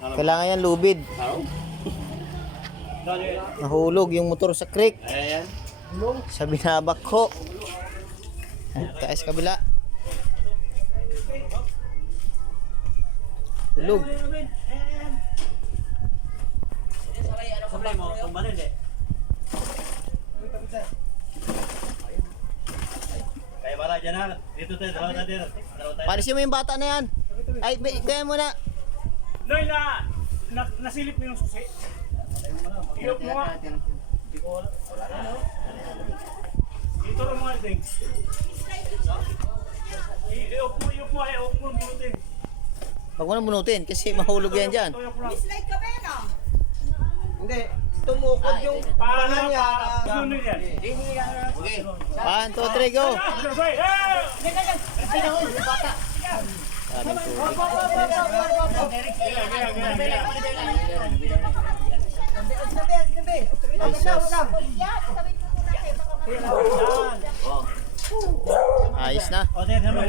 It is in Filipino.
Kailangan yan lubid. Nahulog yung motor sa creek. Ayan. Sa binabak ko. Taas kabila. Hulog. Sablay mo, tumbanin eh. Kaya wala dyan ha. Dito tayo, dalawa tayo. Palisin mo yung bata na yan. Ay, kaya mo na. Noy, nasilip mo yung susi. Iyok mo nga. Dito lang mga ding. Iyok mo, bunutin. Huwag mo na bunutin kasi mahulog yan dyan. Dislike ka ba yan ah? Hindi. Tumukod yung Paano niya. sunod yan? Okay. 1, 2, 3, go! Sabay, Ay, sus. Ayos na. O, tayo, naman.